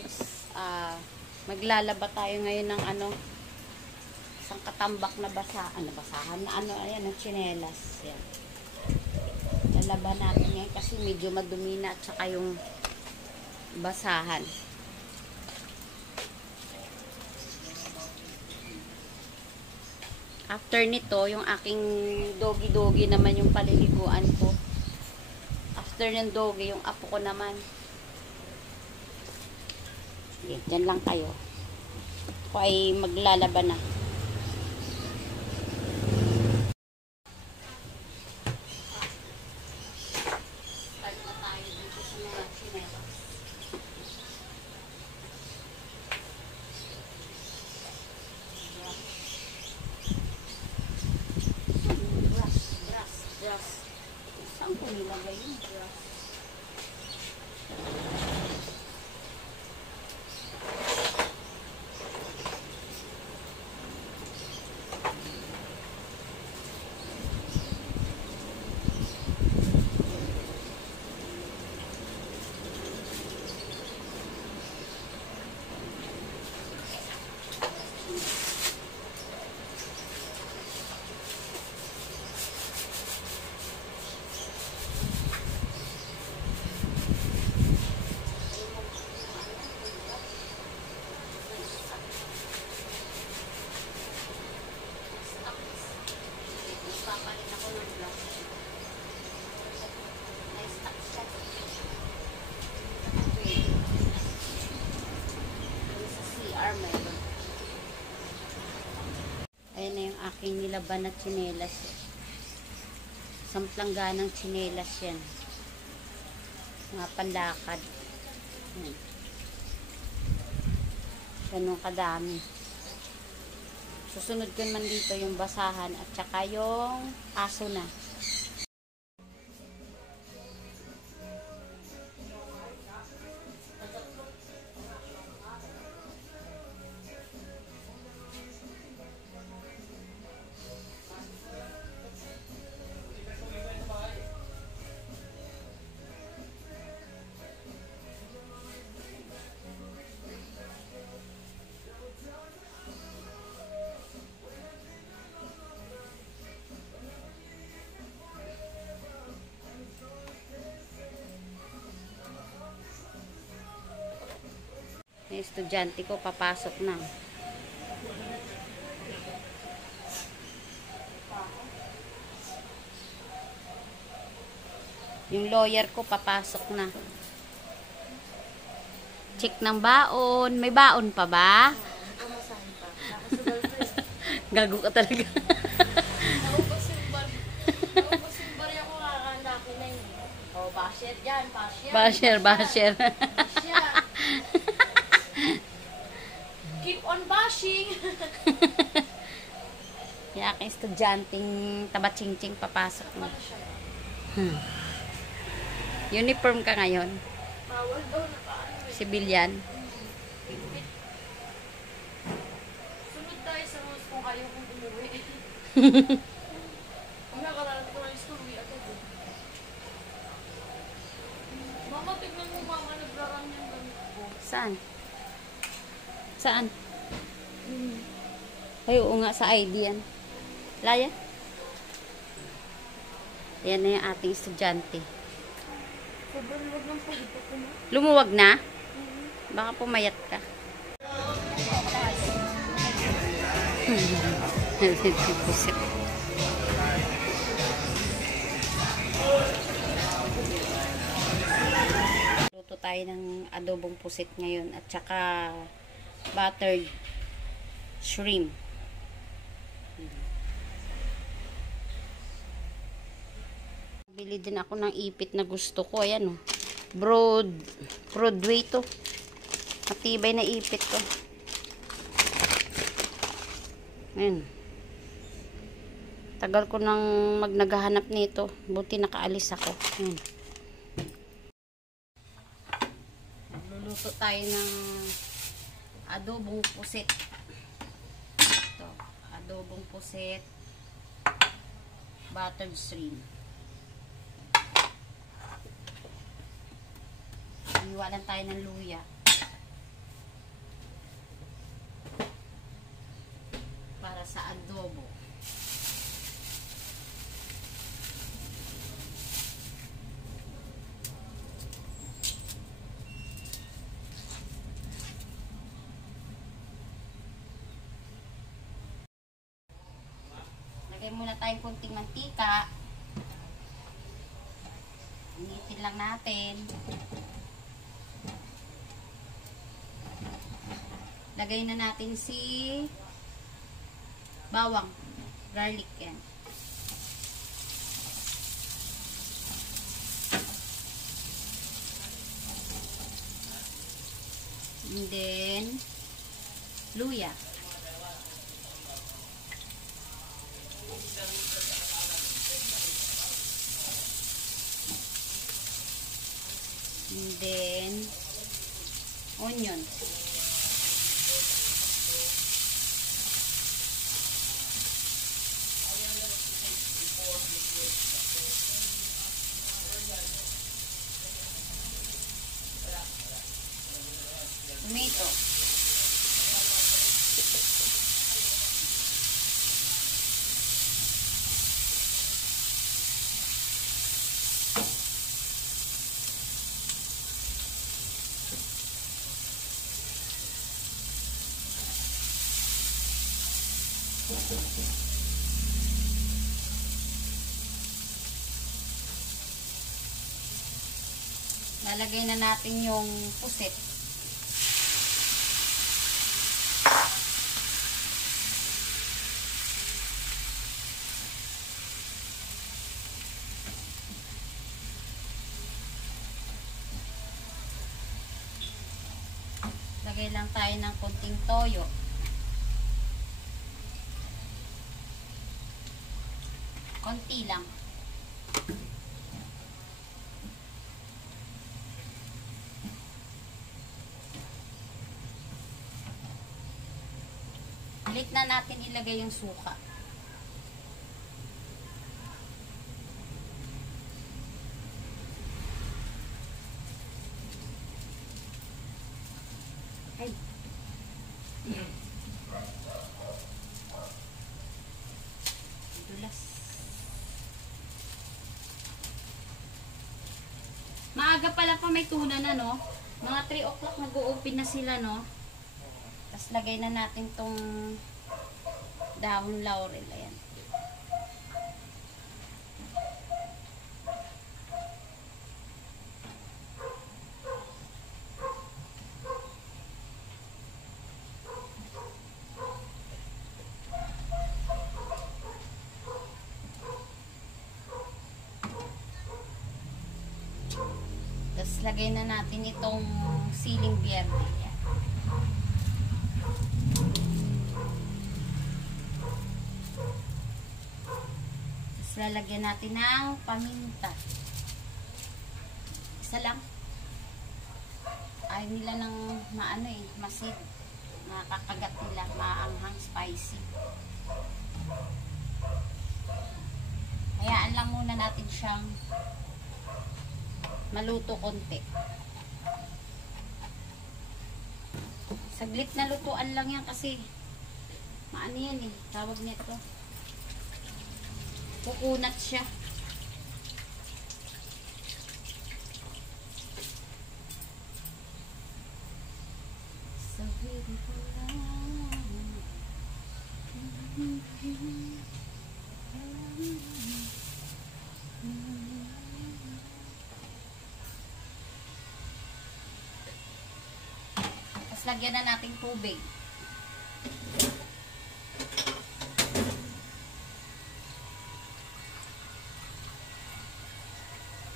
guys, maglalaba tayo ngayon ng isang katambak na basahan na ayan, ng tsinelas. Yan. Lalaban natin ngayon kasi medyo madumi na at saka yung basahan. After nito, yung aking doggy naman yung paliliguan ko. After ng doggy, yung apo ko naman. Diyan lang kayo. Ako ay maglalaba na. Start na tayo dito sa mga tsinelas. Brush. Saan ko nilagay yung brush? Ayan na yung aking nilaban na tsinelas. Samplangganang tsinelas yan. Mga panlakad. Ganun kadami. Susunod ko naman dito yung basahan at saka yung aso na. Yung estudyante ko papasok na. Yung lawyer ko papasok na. Check ng baon. May baon pa ba? Gago ka talaga. Naubos yung barya ko, kakanda ko na yun. Oh, basher dyan, basher. Basher. Keep on bashing. Yung aking estudyanteng tabatsingtsing papasok na. Uniform ka ngayon? Bawal daw na paano eh. Civilian? Sunod tayo sa rules kung ayaw kong umuwi. Kung nakararating ko lang yung school, uwi agad eh. Mama, tignan mo mama, nagrarang yung gamit ko. Saan? Saan? Ay, oo nga, sa ID yan. Laya? Ayan na yung ating estudyante. Sobrang luwag ng pagito ko na. Lumuwag na? Baka pumayat ka. Pusit. Luto tayo ng adobong pusit ngayon at saka buttered shrimp. Bili din ako ng ipit na gusto ko. Ayan o. Broadway to. Matibay na ipit to. Ayan. Tagal ko nang naghahanap nito. Buti nakaalis ako. Ayan. Luluto tayo ng adobong pusit. Ito. Adobong pusit. Buttered shrimp. Iwalan tayo ng luya. muna tayong konting mantika. Initin lang natin. Lagay na natin si bawang, garlic yan. And then, luya. And then, onions. Tomato. Lalagay na natin yung pusit. Lagay lang tayo ng konting toyo. Konti lang. Ulit na natin ilagay yung suka. Ay. Dulas. Maaga pala pa may tuna na, no? Mga 3 o'clock nag-o-open na sila, no? Tapos lagay na natin tong dahon laurel. Ayan. Tapos lagay na natin itong siling biyerde. Ayan. Tapos lalagyan natin ng paminta. Isa lang. Ayaw nila ng maano eh, masid. Nakakagat nila, maanghang, spicy. Hayaan lang muna natin siyang maluto konti. Saglit na lutuan lang yan kasi maano yan eh, tawag nito. Kukunat siya. So beautiful love. Tapos lagyan na natin tubig.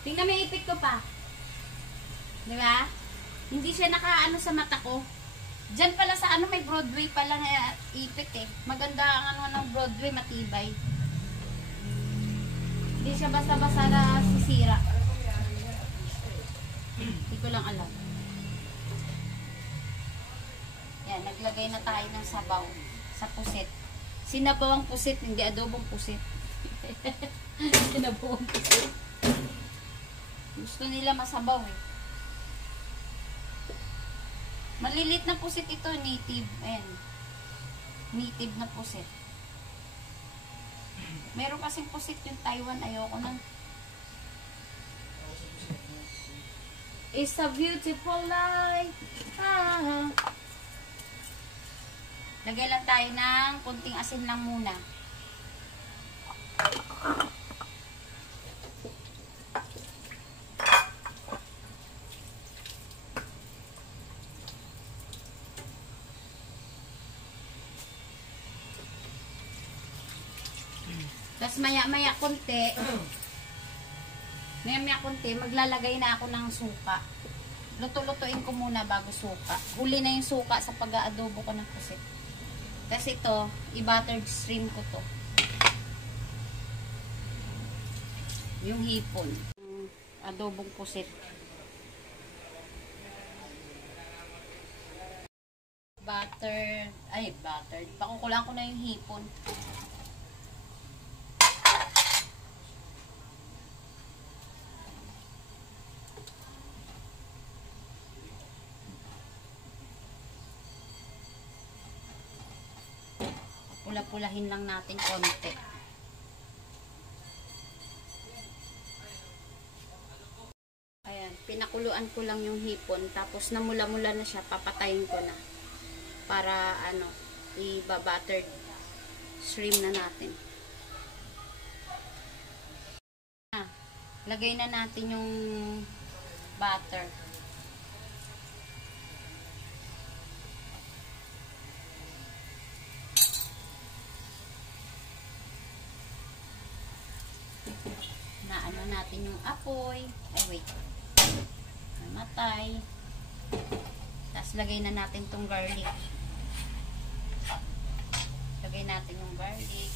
Tingnan may ipit ko pa. Diba? Hindi siya nakaano sa mata ko. Diyan pala sa ano may Broadway pala na ipit eh. Maganda ang ano ng Broadway, matibay. Hindi siya basta-basta na sisira. Hindi ko lang alam. Yan, naglagay na tayo ng sabaw sa pusit. Sinabawang pusit, hindi adobong pusit. Sinabawang pusit. Gusto nila masabaw eh. Malilit na pusit ito, native. Ayan. Native na pusit. Meron kasing pusit yung Taiwan. Ayoko nang. It's a beautiful life. Ah. Lagay lang tayo ng kunting asin lang muna. Tapos maya-maya konti, maglalagay na ako ng suka. Luto-lutuin ko muna bago suka. Huli na yung suka sa pag-aadobo ko ng pusit. Kasi ito, i-buttered shrimp ko to. Yung hipon. Adobong pusit. Buttered. Pakukulang ko na yung hipon. Pula-pulahin lang natin konti. Ayan, pinakuluan ko lang yung hipon. Tapos namula-mula na siya, papatayin ko na. Para i-buttered shrimp na natin. Lagay na natin yung butter. Naano natin yung apoy. Wait. Namatay. Tapos lagay na natin tong garlic. Lagay natin yung garlic.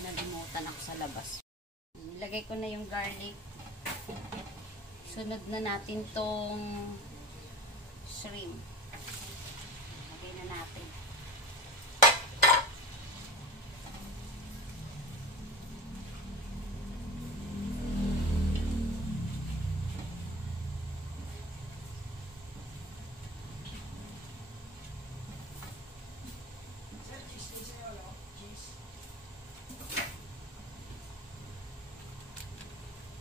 Nalimutan ako sa labas. Ilagay ko na yung garlic. Sunod na natin tong shrimp. Lagay na natin.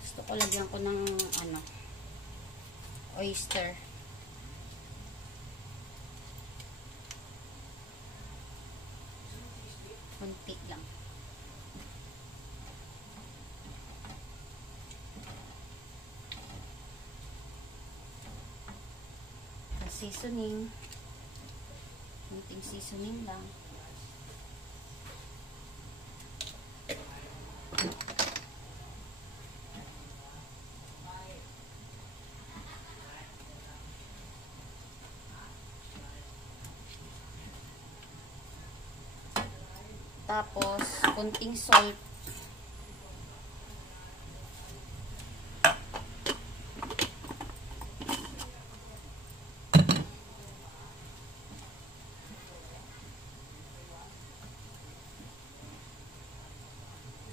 Gusto ko lagyan ko ng oyster. Kunti lang. Seasoning. Kunting seasoning lang. Tapos, kunting salt.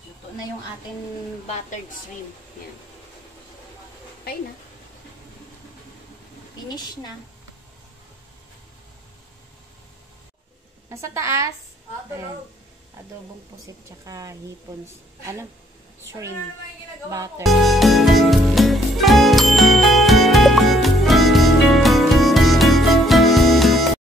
Ito na yung ating buttered shrimp. Yan. Okay na. Finish na. Nasa taas. Ayan. Adobong pusit tsaka hipon. Shrimp. Butter.